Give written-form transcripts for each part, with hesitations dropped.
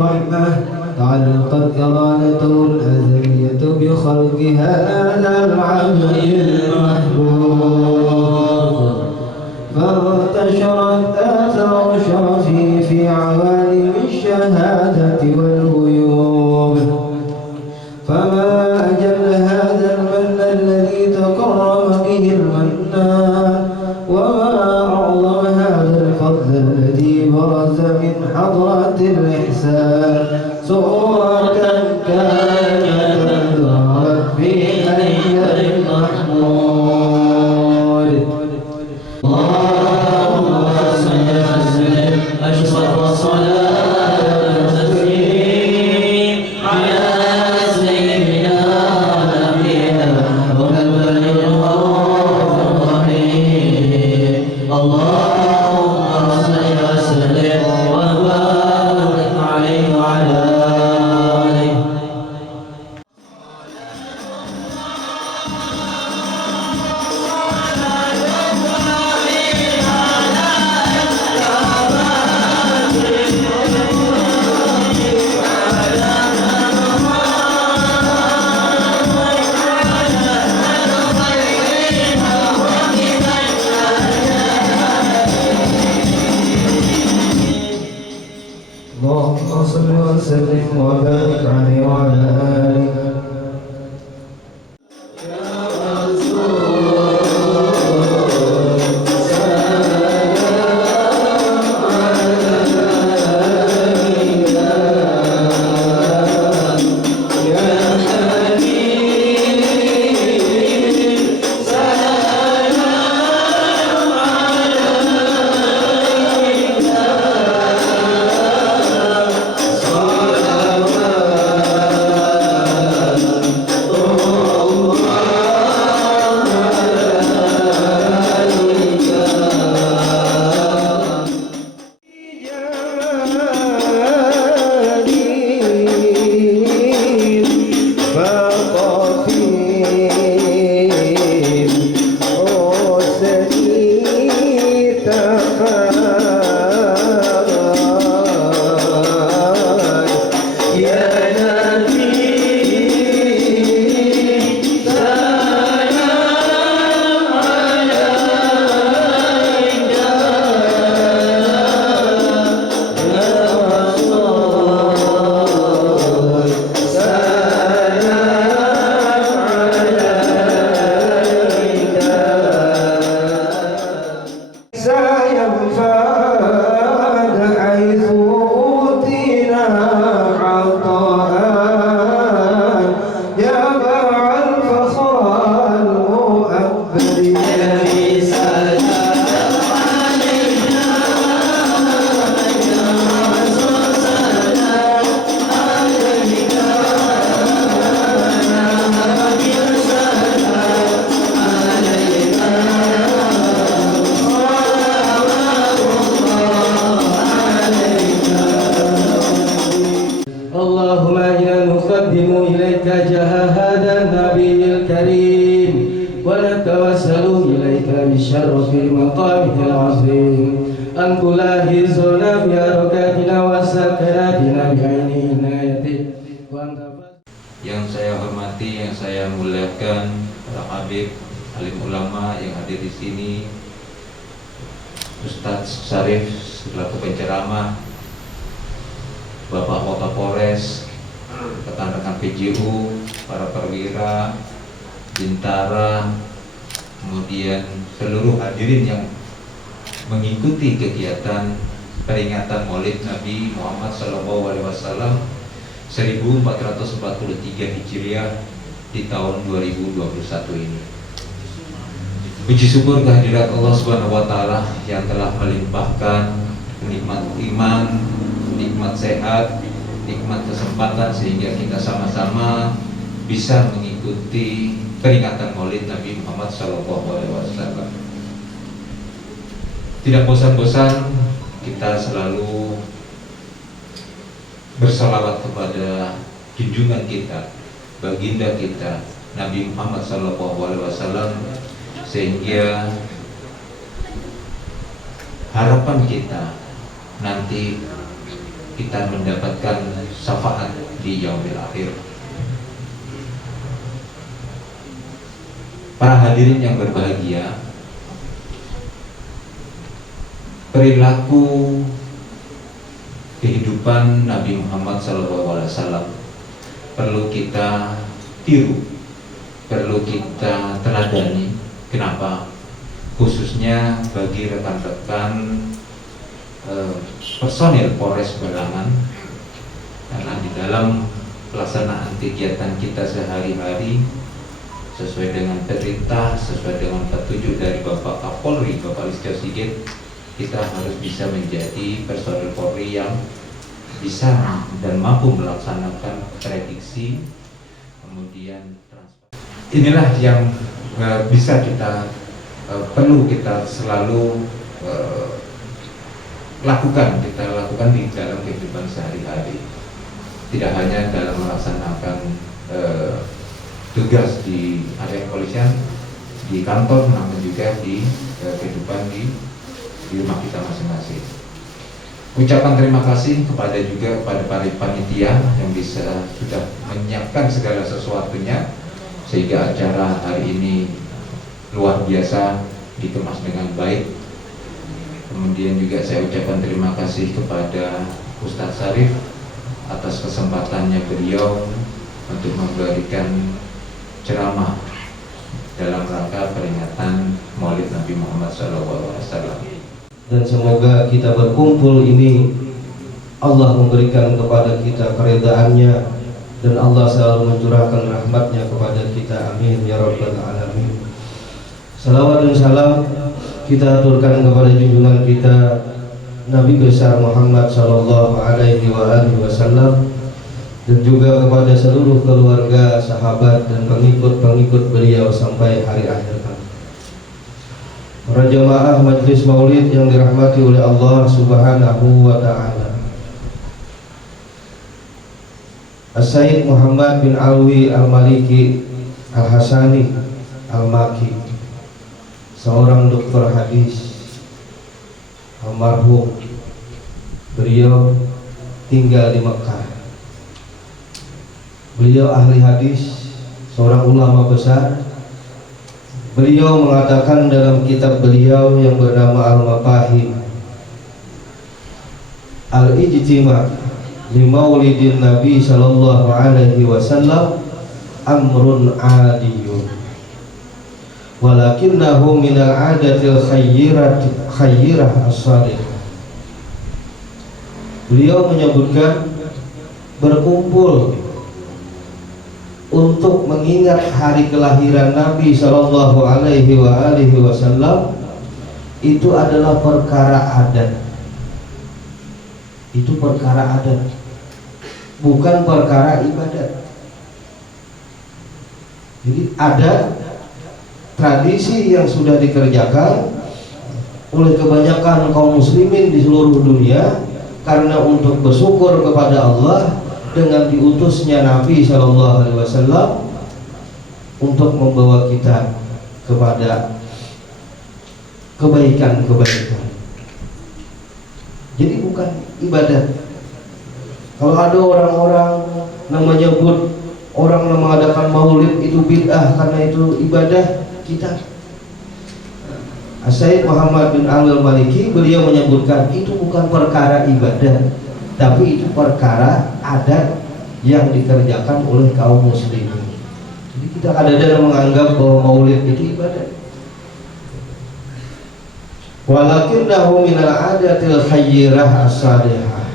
رحمة تعلقت إرادته الأزلية بخلق هذا العبد المحبوب فانتشرت آثار شرفه في عوالم الشهادة والغيوب فما أجل هذا المن الذي تكرم به المنان وما أعظم هذا الفضل الذي برز من حضرة الإحسان صورة كانت ظهرت في حي المحمود اللهم صل وسلم أشرف الصلاة والتسليم على سيدنا نبينا محمد الرحيم اللهم صل وسلم وبارك عليه وعلى آله اللهم صل وسلم وبارك عليه وعلى آله بشرف مقامه العظيم أن تلاحظنا في حركاتنا وسكناتنا بعين عنايته. Yang saya hormati, yang saya muliakan para habib, alim ulama yang hadir di sini, Ustadz Syarif selaku penceramah, Bapak Kapolres, rekan-rekan PJU, para perwira, bintara, kemudian seluruh hadirin yang mengikuti kegiatan peringatan Maulid Nabi Muhammad SAW 1443 Hijriah di tahun 2021 ini. Puji syukur kehadirat Allah Subhanahu wa taala yang telah melimpahkan nikmat iman, nikmat sehat, nikmat kesempatan sehingga kita sama-sama bisa mengikuti peringatan Maulid Nabi Muhammad SAW. Tidak bosan-bosan kita selalu bersalawat kepada junjungan kita, baginda kita Nabi Muhammad SAW, sehingga harapan kita nanti kita mendapatkan syafaat di yaumil akhir. Para hadirin yang berbahagia, perilaku kehidupan Nabi Muhammad SAW perlu kita tiru, perlu kita teladani. Kenapa? Khususnya bagi rekan-rekan personil Polres Balangan, karena di dalam pelaksanaan kegiatan kita sehari-hari sesuai dengan perintah, sesuai dengan petunjuk dari Bapak Kapolri, Bapak Listio Sigit, kita harus bisa menjadi personil Polri yang bisa dan mampu melaksanakan prediksi, kemudian transparan. Inilah yang bisa kita perlu kita selalu lakukan di dalam kehidupan sehari-hari, tidak hanya dalam melaksanakan tugas di area kepolisian, di kantor, namun juga di kehidupan di rumah kita masing-masing. Ucapan terima kasih kepada para panitia yang sudah menyiapkan segala sesuatunya sehingga acara hari ini luar biasa dikemas dengan baik. Kemudian juga saya ucapkan terima kasih kepada Ustadz Syarif atas kesempatannya beliau untuk memberikan ceramah dalam rangka peringatan Maulid Nabi Muhammad SAW. Dan semoga kita berkumpul ini Allah memberikan kepada kita keridhaannya dan Allah selalu mencurahkan rahmatnya kepada kita. Amin ya rabbal alamin. Salawat dan salam kita aturkan kepada junjungan kita Nabi besar Muhammad sallallahu alaihi wasallam dan juga kepada seluruh keluarga, sahabat dan pengikut-pengikut beliau sampai hari akhir. Para jamaah Majelis Maulid yang dirahmati oleh Allah Subhanahu wa Ta'ala, As-Sayyid Muhammad bin Alwi Al-Maliki Al-Hasani Al-Maki, seorang dokter hadis almarhum. Beliau tinggal di Mekah. Beliau ahli hadis, seorang ulama besar. Beliau mengatakan dalam kitab beliau yang bernama Al-Mafahim Al-Ijtima' li Maulidin Nabi sallallahu alaihi wasallam amrun adiyun walakinnahu minal adatil khayyirah as-salihah. Beliau menyebutkan berkumpul untuk mengingat hari kelahiran Nabi Shallallahu Alaihi Wasallam itu adalah perkara adat. Itu perkara adat, bukan perkara ibadat. Jadi ada tradisi yang sudah dikerjakan oleh kebanyakan kaum muslimin di seluruh dunia karena untuk bersyukur kepada Allah dengan diutusnya Nabi Shallallahu Alaihi Wasallam untuk membawa kita kepada kebaikan-kebaikan. Jadi bukan ibadat. Kalau ada orang-orang namanya orang yang mengadakan maulid itu bid'ah karena itu ibadah, kita As-Sayyid Muhammad bin Al-Maliki beliau menyebutkan itu bukan perkara ibadah, tapi itu perkara adat yang dikerjakan oleh kaum muslimin. Jadi kita kadang-kadang menganggap bahwa maulid itu ibadah. Walakinnahu minal adatil khayyirah as-salihah.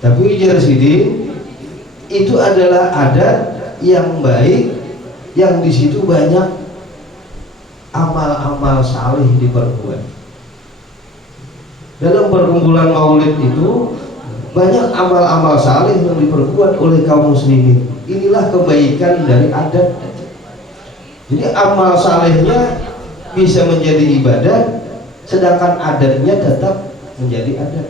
Tapi ujar sini itu adalah adat yang baik, yang di situ banyak amal-amal saleh diperbuat. Dalam perkumpulan maulid itu banyak amal-amal saleh yang diperbuat oleh kaum muslimin. Inilah kebaikan dari adat. Jadi amal salehnya bisa menjadi ibadat, sedangkan adatnya tetap menjadi adat.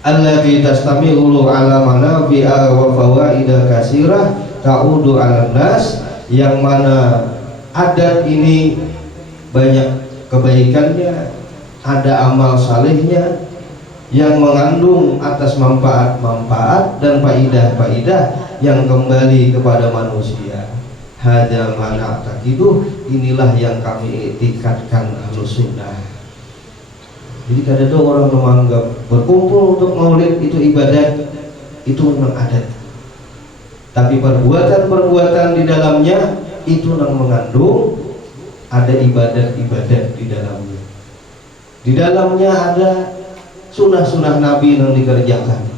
Allati tastami'u ala manafi'a wa fawaida katsirah ta'udu 'alan nas, yang mana adat ini banyak kebaikannya, ada amal salehnya yang mengandung atas manfaat-manfaat dan faidah-faidah yang kembali kepada manusia. Hada mana takidu, inilah yang kami iktikadkan Ahlus Sunnah. Jadi kadang-kadang orang menganggap berkumpul untuk maulid itu ibadat, itu memang adat. Tapi perbuatan-perbuatan di dalamnya itu yang mengandung ada ibadat-ibadat di dalamnya. Di dalamnya ada sunnah-sunnah Nabi yang dikerjakan.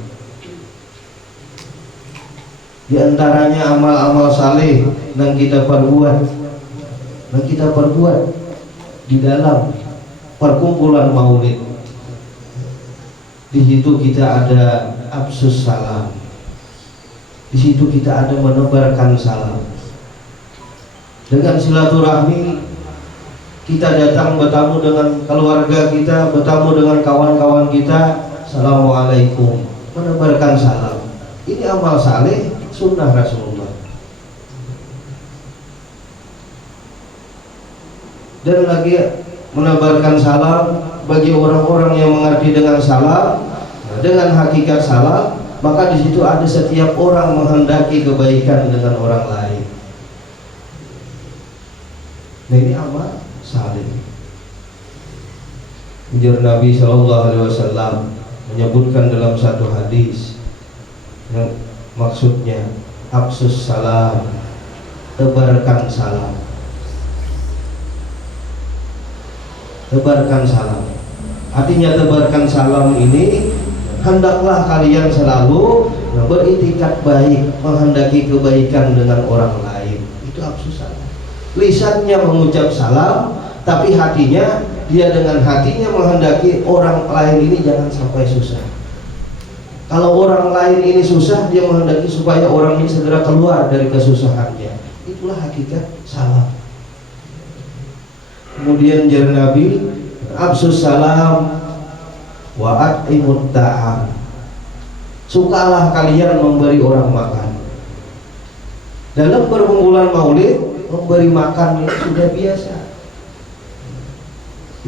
Di antaranya amal-amal saleh yang kita perbuat, di dalam perkumpulan maulid. Di situ kita ada absus salam. Di situ kita ada menebarkan salam. Dengan silaturahmi kita datang bertamu dengan keluarga kita, bertamu dengan kawan-kawan kita, assalamualaikum, menebarkan salam. Ini amal saleh, sunnah Rasulullah. Dan lagi menebarkan salam bagi orang-orang yang mengerti dengan salam, dengan hakikat salam, maka di situ ada setiap orang menghendaki kebaikan dengan orang lain. Nah, ini amal saleh. Ujar Nabi SAW menyebutkan dalam satu hadis yang maksudnya absus salam, tebarkan salam. Tebarkan salam. Artinya tebarkan salam ini hendaklah kalian selalu beriktikad baik, menghendaki kebaikan dengan orang lain. Itu absus salam. Lisannya mengucap salam, tapi hatinya dia dengan hatinya menghendaki orang lain ini jangan sampai susah. Kalau orang lain ini susah, dia menghendaki supaya orang ini segera keluar dari kesusahannya. Itulah hakikat salam. Kemudian jar Nabi, absus salam wa at'imut ta'am. Sukalah kalian memberi orang makan. Dalam perkumpulan maulid, memberi makan itu sudah biasa.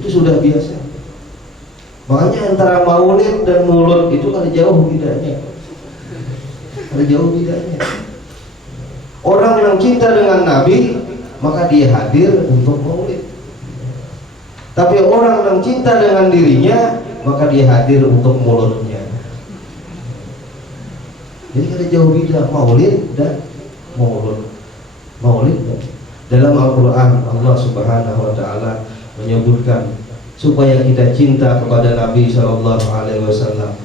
Itu sudah biasa. Makanya antara maulid dan mulut itu ada jauh bedanya. Ada jauh bedanya. Orang yang cinta dengan Nabi, maka dia hadir untuk maulid. Tapi orang yang cinta dengan dirinya, maka dia hadir untuk mulutnya. Jadi ada jauh beda maulid dan mulut. Maulid dalam Al-Quran Allah Subhanahu Wa Taala menyebutkan supaya kita cinta kepada Nabi Shallallahu Alaihi Wasallam,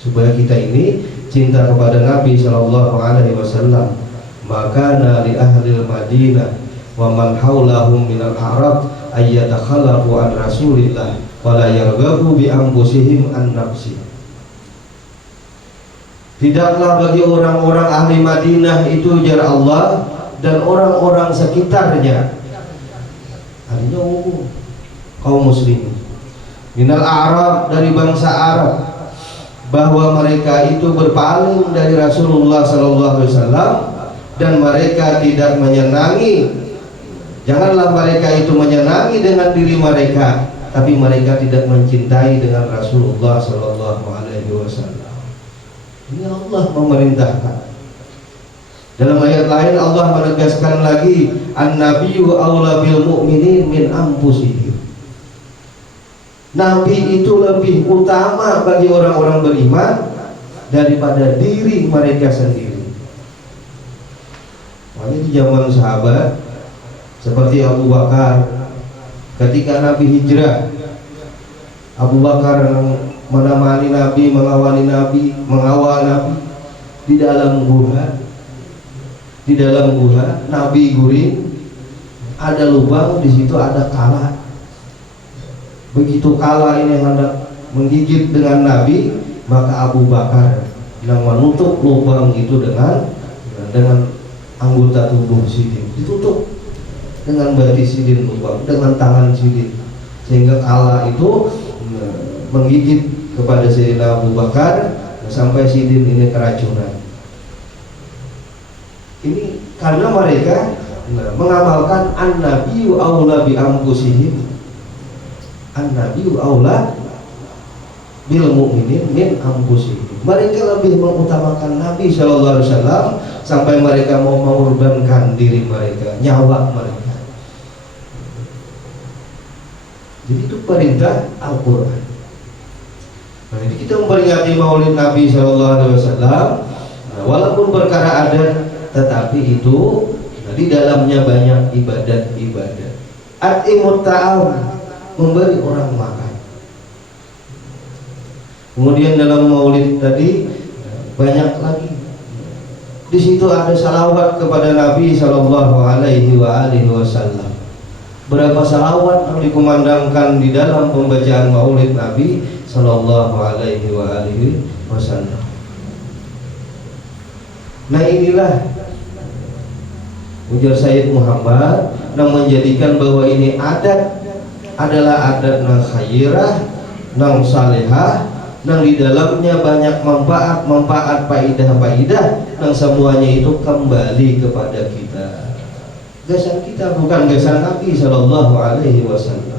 supaya kita ini cinta kepada Nabi Shallallahu Alaihi Wasallam. Maka li ahli Madinah wa man haulahum minal Arab ayyatakhalafu an Rasulillah wala yarghabu bi anfusihim an nafsi. Tidaklah bagi orang-orang ahli Madinah itu jar Allah dan orang-orang sekitarnya, artinya umum kaum muslimin, minal Arab, dari bangsa Arab, bahwa mereka itu berpaling dari Rasulullah SAW dan mereka tidak menyenangi. Janganlah mereka itu menyenangi dengan diri mereka, tapi mereka tidak mencintai dengan Rasulullah SAW. Ini Allah memerintahkan. Dalam ayat lain Allah menegaskan lagi, an-nabiyyu aula bil mu'minin min anfusihim. Nabi itu lebih utama bagi orang-orang beriman daripada diri mereka sendiri. Makanya di zaman sahabat seperti Abu Bakar, ketika Nabi hijrah, Abu Bakar menemani Nabi, mengawal Nabi di dalam gua. Di dalam gua Nabi guring, ada lubang, di situ ada kala. Begitu kala ini hendak menggigit dengan Nabi, maka Abu Bakar yang menutup lubang itu dengan anggota tubuh sidin, ditutup dengan batis sidin lubang, dengan tangan sidin, sehingga kala itu menggigit kepada Sayyidina Abu Bakar sampai sidin ini keracunan. Ini karena mereka mengamalkan an-nabiyyu aula bi anfusihim. An-nabiyyu aula bil mu'minin min anfusihim. Mereka lebih mengutamakan Nabi sallallahu alaihi wasallam sampai mereka mau mengorbankan diri mereka, nyawa mereka. Jadi itu perintah Al-Qur'an. Nah, jadi kita memperingati Maulid Nabi sallallahu alaihi wasallam, nah, walaupun perkara adat, tetapi itu di dalamnya banyak ibadat-ibadat. At'imut ta'am, memberi orang makan. Kemudian dalam Maulid tadi banyak lagi. Di situ ada salawat kepada Nabi sallallahu alaihi wasallam. Berapa salawat yang dikumandangkan di dalam pembacaan Maulid Nabi sallallahu alaihi wasallam. Nah, inilah ujar Sayyid Muhammad yang menjadikan bahwa ini adat adalah adat nang khairah, nang salihah, nang di dalamnya banyak manfaat, faidah, nang semuanya itu kembali kepada kita. Gasan kita bukan gasan Nabi sallallahu alaihi wasallam.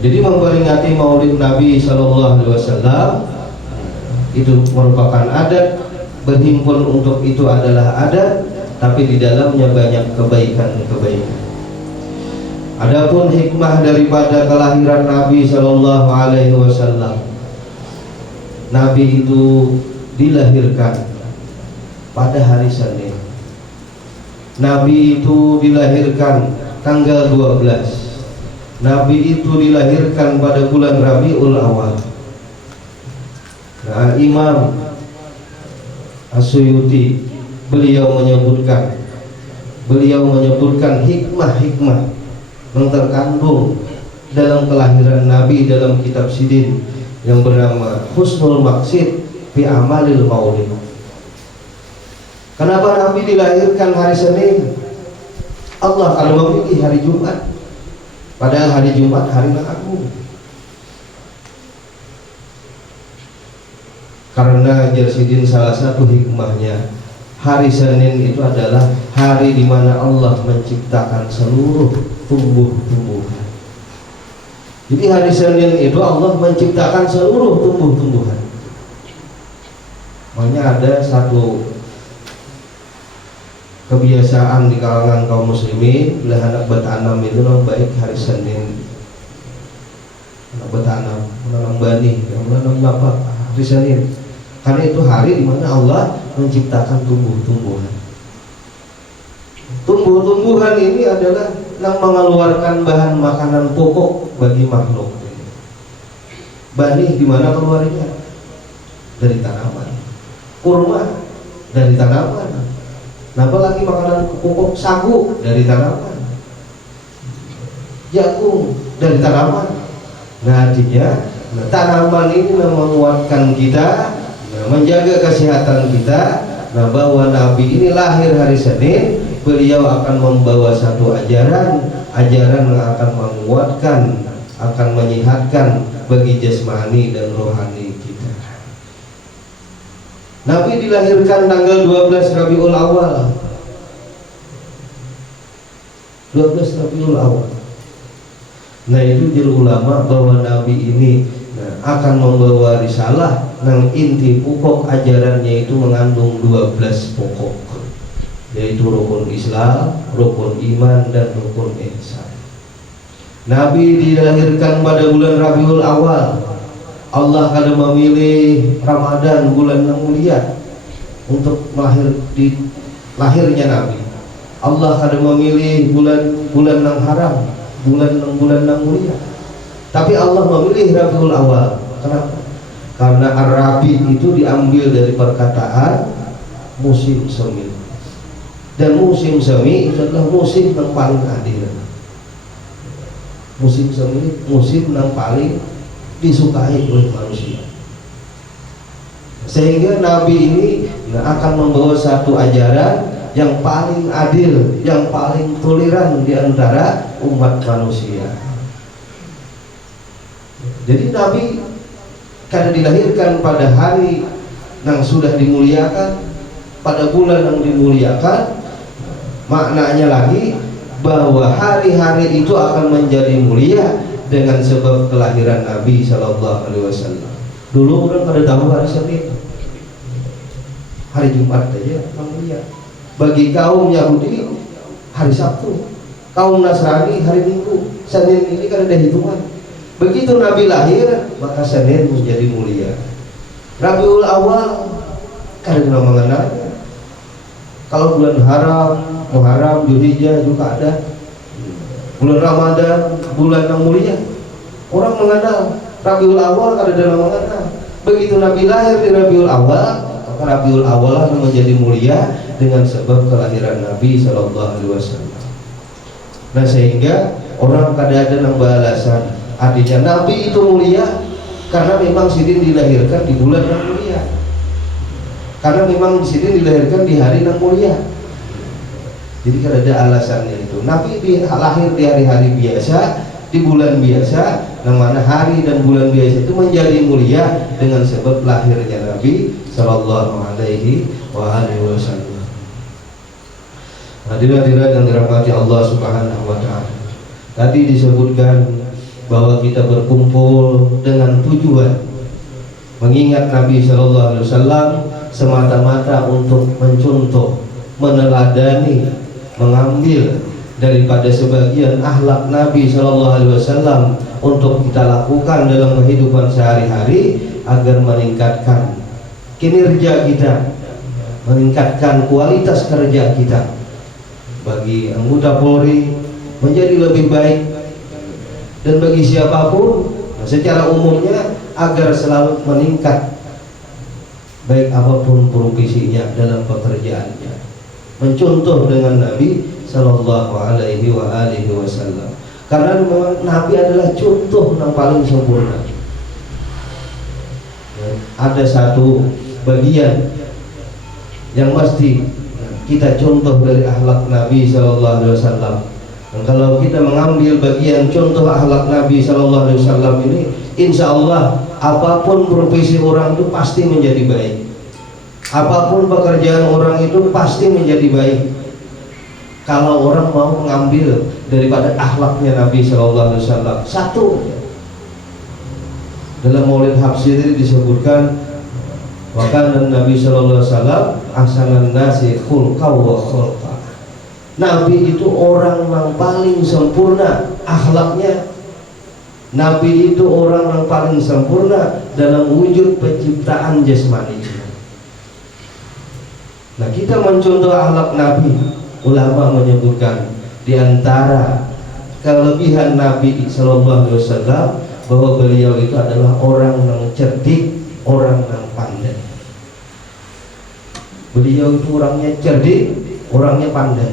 Jadi memperingati Maulid Nabi sallallahu alaihi wasallam itu merupakan adat, berhimpun untuk itu adalah adat, tapi di dalamnya banyak kebaikan-kebaikan. Adapun hikmah daripada kelahiran Nabi sallallahu alaihi wasallam, Nabi itu dilahirkan pada hari Senin. Nabi itu dilahirkan tanggal 12. Nabi itu dilahirkan pada bulan Rabiul Awal. Nah, Imam As-Suyuti beliau menyebutkan hikmah-hikmah yang terkandung dalam kelahiran Nabi dalam kitab Sidin yang bernama Husnul Maqsid fi Amalil Maulid. Kenapa Nabi dilahirkan hari Senin? Allah kalau memilih hari Jumat, padahal hari Jumat hari yang agung. Karena Sidin salah satu hikmahnya, hari Senin itu adalah hari di mana Allah menciptakan seluruh tumbuh-tumbuhan. Jadi hari Senin itu Allah menciptakan seluruh tumbuh-tumbuhan. Makanya ada satu kebiasaan di kalangan kaum muslimin, bila hendak bertanam itu baik hari Senin. Hendak bertanam, menanam benih, menanam apa hari Senin. Karena itu hari di mana Allah menciptakan tumbuh-tumbuhan. Tumbuh-tumbuhan ini adalah yang mengeluarkan bahan makanan pokok bagi makhluk. Benih di mana keluarnya? Dari tanaman. Kurma dari tanaman. Napa lagi makanan pokok? Sagu dari tanaman. Jagung dari tanaman. Nah, artinya tanaman ini menguatkan kita, menjaga kesehatan kita. Nah, bahwa Nabi ini lahir hari Senin, beliau akan membawa satu ajaran yang akan menguatkan, akan menyehatkan bagi jasmani dan rohani kita. Nabi dilahirkan tanggal 12 Rabiul Awal. 12 Rabiul Awal. Nah, itu jadi ulama bahwa Nabi ini akan membawa risalah yang inti pokok ajarannya itu mengandung 12 pokok, yaitu rukun Islam, rukun iman, dan rukun ihsan. Nabi dilahirkan pada bulan Rabiul Awal. Allah akan memilih Ramadan, bulan yang mulia, untuk lahirnya Nabi. Allah akan memilih bulan yang haram, bulan yang mulia. Tapi Allah memilih Rabiul Awal. Kenapa? Karena Ar-Rabi itu diambil dari perkataan musim semi. Dan musim semi itu adalah musim yang paling adil. Musim semi, musim yang paling disukai oleh manusia. Sehingga Nabi ini akan membawa satu ajaran yang paling adil, yang paling toleran di antara umat manusia. Jadi Nabi karena dilahirkan pada hari yang sudah dimuliakan, pada bulan yang dimuliakan, maknanya lagi bahwa hari-hari itu akan menjadi mulia dengan sebab kelahiran Nabi Shallallahu Alaihi Wasallam. Dulu orang pada tahu hari Senin, hari Jumat aja mulia. Bagi kaum Yahudi hari Sabtu, kaum Nasrani hari Minggu. Senin ini kan ada hitungan. Begitu Nabi lahir, maka Senin menjadi mulia. Rabiul Awal karena mengenalnya. Kalau bulan haram, Muharram, Dzulhijjah juga ada. Bulan Ramadan, bulan yang mulia. Orang mengenal Rabiul Awal karena mengenal. Begitu Nabi lahir di Rabiul Awal, maka Rabiul Awal menjadi mulia dengan sebab kelahiran Nabi Shallallahu Alaihi Wasallam. Nah, sehingga orang kadang-kadang beralasan artinya Nabi itu mulia karena memang sidin dilahirkan di bulan yang mulia, karena memang sidin dilahirkan di hari yang mulia. Jadi kan ada alasannya itu. Nabi lahir di hari-hari biasa, di bulan biasa, yang mana hari dan bulan biasa itu menjadi mulia dengan sebab lahirnya Nabi Sallallahu Alaihi Wasallam. Hadirin yang dirahmati Allah Subhanahu Wa Taala. Tadi disebutkan bahwa kita berkumpul dengan tujuan mengingat Nabi Sallallahu Alaihi Wasallam semata-mata untuk mencontoh, meneladani, mengambil daripada sebagian akhlak Nabi Shallallahu Alaihi Wasallam untuk kita lakukan dalam kehidupan sehari-hari agar meningkatkan kinerja kita, meningkatkan kualitas kerja kita bagi anggota Polri menjadi lebih baik, dan bagi siapapun secara umumnya agar selalu meningkat baik apapun profesinya dalam pekerjaannya, mencontoh dengan Nabi Sallallahu Alaihi Wasallam. Karena memang Nabi adalah contoh yang paling sempurna. Ada satu bagian yang mesti kita contoh dari akhlak Nabi Sallallahu Alaihi Wasallam. Dan kalau kita mengambil bagian contoh akhlak Nabi Sallallahu Alaihi Wasallam ini, insya Allah apapun profesi orang itu pasti menjadi baik. Apapun pekerjaan orang itu pasti menjadi baik. Kalau orang mau mengambil daripada akhlaknya Nabi Sallallahu Alaihi Wasallam. Satu, dalam Maulid Habsyi ini disebutkan bahkan Nabi Sallallahu Alaihi Wasallam ahsanan nasi khulqa wa khulqa. Nabi itu orang yang paling sempurna akhlaknya. Nabi itu orang yang paling sempurna dalam wujud penciptaan jasmaninya. Nah, kita mencontoh akhlak Nabi. Ulama menyebutkan di antara kelebihan Nabi Sallallahu Alaihi Wasallam bahwa beliau itu adalah orang yang cerdik, orang yang pandai. Beliau itu orangnya cerdik, orangnya pandai.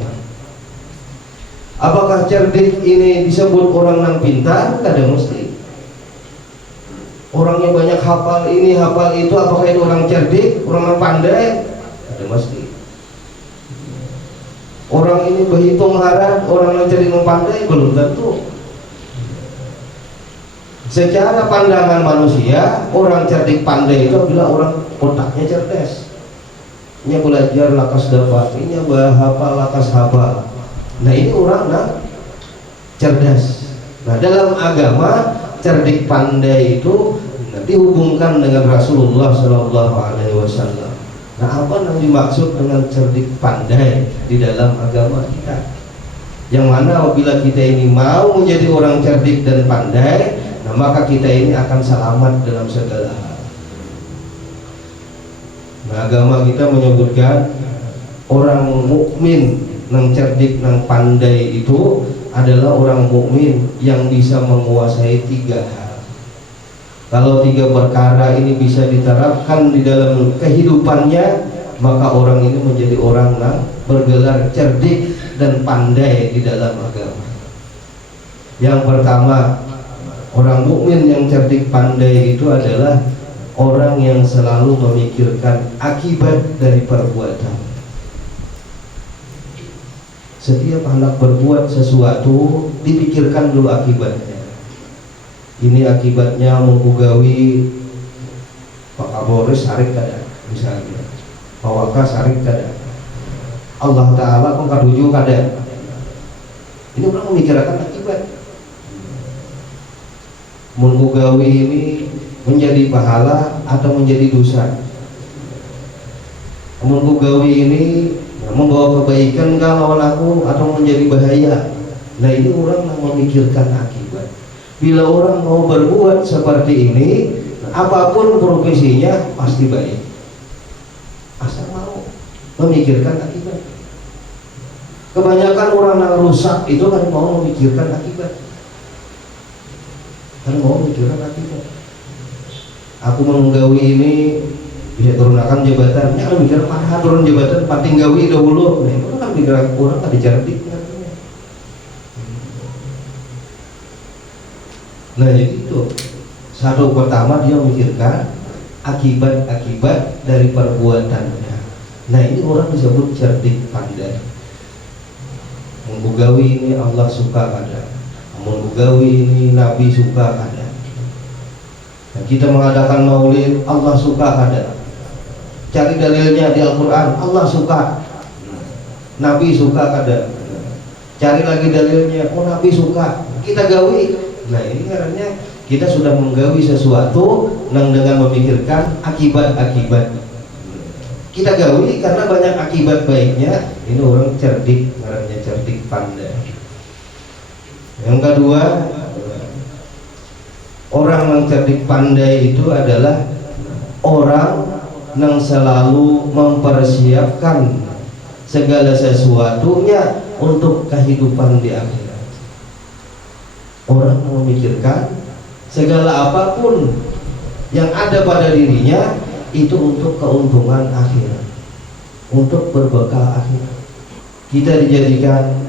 Apakah cerdik ini disebut orang yang pintar? Tidak mesti. Orangnya banyak hafal ini, hafal itu, apakah itu orang cerdik, orang yang pandai? Tidak mesti. Orang ini berhitung haram, orang yang cerdik dan pandai, belum tentu. Secara pandangan manusia, orang cerdik pandai itu adalah orang otaknya cerdas. Nya belajar lakas dapat, ini bahapa lakas hafal. Nah, ini orang yang cerdas. Nah, dalam agama cerdik pandai itu nanti hubungkan dengan Rasulullah Sallallahu Alaihi Wasallam. Nah, apa yang dimaksud dengan cerdik pandai di dalam agama kita? Yang mana apabila kita ini mau menjadi orang cerdik dan pandai, nah maka kita ini akan selamat dalam segala hal. Nah, agama kita menyebutkan orang mukmin yang cerdik dan pandai itu adalah orang mukmin yang bisa menguasai 3 hal. Kalau 3 perkara ini bisa diterapkan di dalam kehidupannya, maka orang ini menjadi orang yang bergelar cerdik dan pandai di dalam agama. Yang pertama, orang mukmin yang cerdik pandai itu adalah orang yang selalu memikirkan akibat dari perbuatan. Setiap anak berbuat sesuatu dipikirkan dulu akibatnya. Ini akibatnya membugawi Pak Kapolres sarik kada, misalnya Pak Waka sarik kada, Allah Ta'ala pengkaduju kada. Ini orang memikirkan akibat. mun ku gawi ini menjadi pahala atau menjadi dosa. Mun ku gawi ini membawa kebaikan kah lawan aku atau menjadi bahaya. Nah ini orang yang memikirkan akibat. Bila orang mau berbuat seperti ini, apapun profesinya pasti baik, asal mau memikirkan akibat. Kebanyakan orang yang rusak itu kan mau memikirkan akibat, kan mau memikirkan akibat. Aku menggawi ini bisa turunkan jabatan, ya kan mikir mana turun jabatan pating gawi dahulu. Nah itu kan mikir orang tadi cerdik. Nah jadi itu satu, pertama dia memikirkan akibat-akibat dari perbuatannya. Nah ini orang disebut cerdik pandai. Menggawi ini Allah suka kada, menggawi ini Nabi suka kada. Nah, kita mengadakan maulid Allah suka kada. Cari dalilnya di Al-Quran, Allah suka, Nabi suka kada. Cari lagi dalilnya, oh Nabi suka, kita gawi. Nah ini karena kita sudah menggawi sesuatu yang dengan memikirkan akibat-akibat. Kita gawi karena banyak akibat baiknya. Ini orang cerdik, namanya cerdik pandai. Yang kedua, orang yang cerdik pandai itu adalah orang yang selalu mempersiapkan segala sesuatunya untuk kehidupan di akhirat. Orang memikirkan segala apapun yang ada pada dirinya itu untuk keuntungan akhirat, untuk berbekal akhirat. Kita dijadikan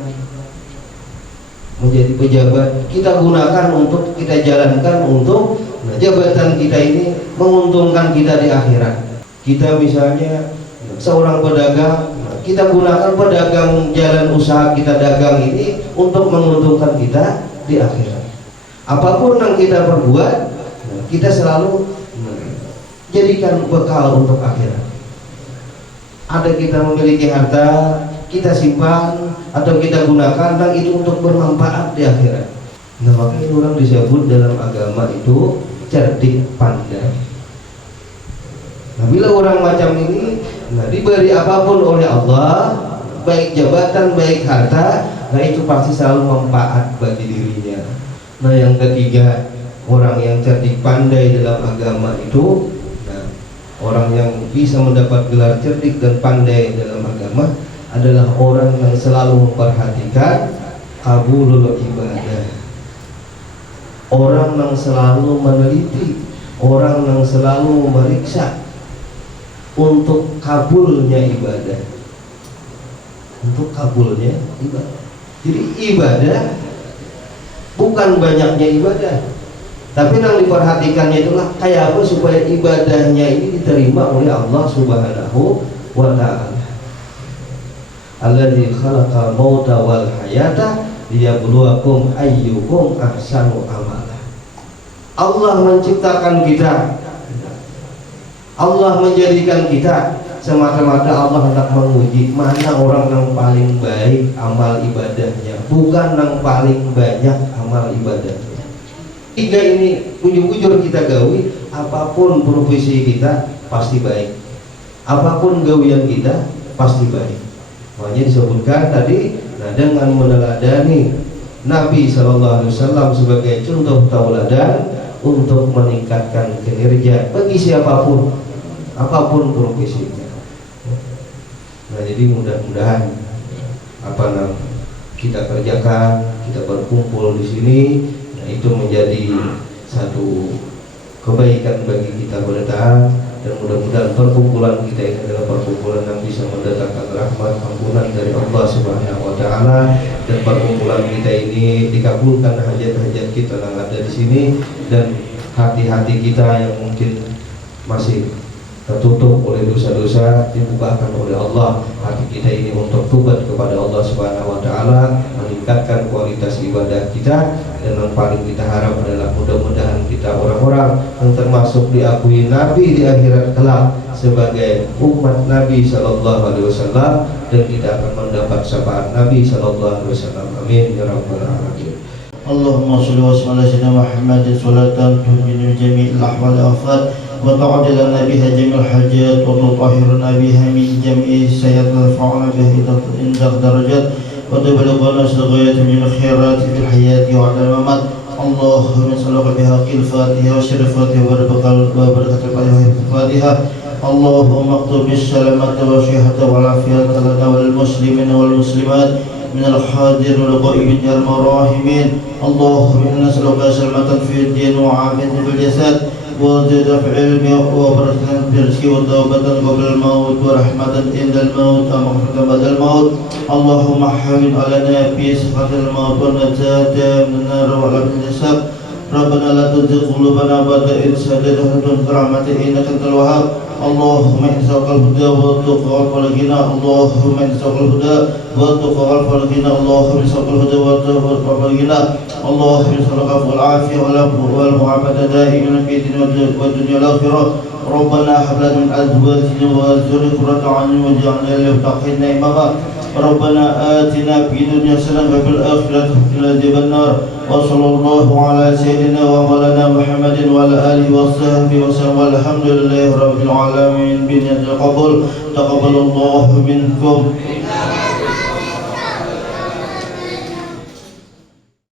menjadi pejabat, kita gunakan untuk, kita jalankan untuk jabatan kita ini menguntungkan kita di akhirat. Kita misalnya seorang pedagang, kita gunakan pedagang jalan usaha kita dagang ini untuk menguntungkan kita di akhirat. Apapun yang kita perbuat, kita selalu jadikan bekal untuk akhirat. Ada kita memiliki harta, kita simpan atau kita gunakan, dan itu untuk bermanfaat di akhirat. Nah makanya orang disebut dalam agama itu cerdik pandai. Nah bila orang macam ini, nah diberi apapun oleh Allah, baik jabatan, baik harta, nah itu pasti selalu manfaat bagi dirinya. Nah yang ketiga, orang yang cerdik pandai dalam agama itu, nah, orang yang bisa mendapat gelar cerdik dan pandai dalam agama adalah orang yang selalu memperhatikan kabulul ibadah. Orang yang selalu meneliti, orang yang selalu memeriksa untuk kabulnya ibadah, untuk kabulnya ibadah. Jadi ibadah bukan banyaknya ibadah, tapi yang diperhatikannya itulah kayak apa supaya ibadahnya ini diterima oleh Allah Subhanahu wa ta'ala. Alladzi khalaqal mauta wal hayata liyabluwakum ayyukum ahsanu amala. Allah menciptakan kita, Allah menjadikan kita semata-mata Allah hendak menguji mana orang yang paling baik amal ibadahnya, bukan yang paling banyak amal ibadahnya. Tiga ini ujung-ujung kita gawi, apapun profesi kita pasti baik, apapun gawian kita pasti baik. Makanya disebutkan tadi, nah dengan meneladani Nabi SAW sebagai contoh tauladan untuk meningkatkan kinerja bagi siapapun, apapun profesinya. Nah jadi mudah-mudahan apa yang kita kerjakan, kita berkumpul di sini, nah itu menjadi satu kebaikan bagi kita bertahan. Dan mudah-mudahan perkumpulan kita ini adalah perkumpulan yang bisa mendatangkan rahmat ampunan dari Allah Subhanahu wa ta'ala, dan perkumpulan kita ini dikabulkan hajat-hajat kita yang ada di sini, dan hati-hati kita yang mungkin masih tertutup oleh dosa-dosa dibukakan oleh Allah hati kita ini untuk tobat kepada Allah Subhanahu wa ta'ala, meningkatkan kualitas ibadah kita. Dan yang paling kita harap adalah mudah-mudahan kita orang-orang yang termasuk diakui Nabi di akhirat kelak sebagai umat Nabi sallallahu alaihi wasallam, dan kita akan mendapat syafaat Nabi sallallahu alaihi wasallam. Amin ya rabbal alamin. اللهم صل وسلم على سيدنا محمد صلاة تنجينا من جميع الأحوال والآفات وتعدي لنا بها جميع الحاجات وتطهرنا بها من جميع السيئات وترفعنا بها عند الدرجات وتبلغنا غاية من الخيرات في الحياة وعلى الممات. اللهم نسألك بحق الفاتحة وشر الفاتحة وبركة الفاتحة. اللهم اكتب بالسلامة والصحة والعافية لنا وللمسلمين والمسلمات من الحاضر والغائب يا ارحم الراحمين. اللهم انا نسألك سلامة في الدين وعافية في الجسد وزيادة في العلم وبركة في الرزق وتوبة قبل الموت ورحمة عند الموت ومغفرة بعد الموت. اللهم حمل علينا في سخط الموت والنجاة من النار وعلى الحساب. ربنا لا تزغ قلوبنا بعد إذ هديتنا برحمتك إنك أنت الوهاب. اللهم انزق الهدى والتقى والغنى. اللهم انزق الهدى والتقى والغنى. اللهم انزق الهدى والتقى والغنى. اللهم انزق العفو والعافية والمعافاة دائما في الدنيا والدنيا الآخرة. ربنا هب لنا من أزواجنا وذريتنا قرة أعين واجعلنا للمتقين إماما. ربنا آتنا في الدنيا حسنة وفي الآخرة حسنة وقنا عذاب النار. وصلى الله على سيدنا ومولانا محمد وعلى آله وصحبه وسلم والحمد لله رب العالمين. بالنسبة تقبل الله منكم.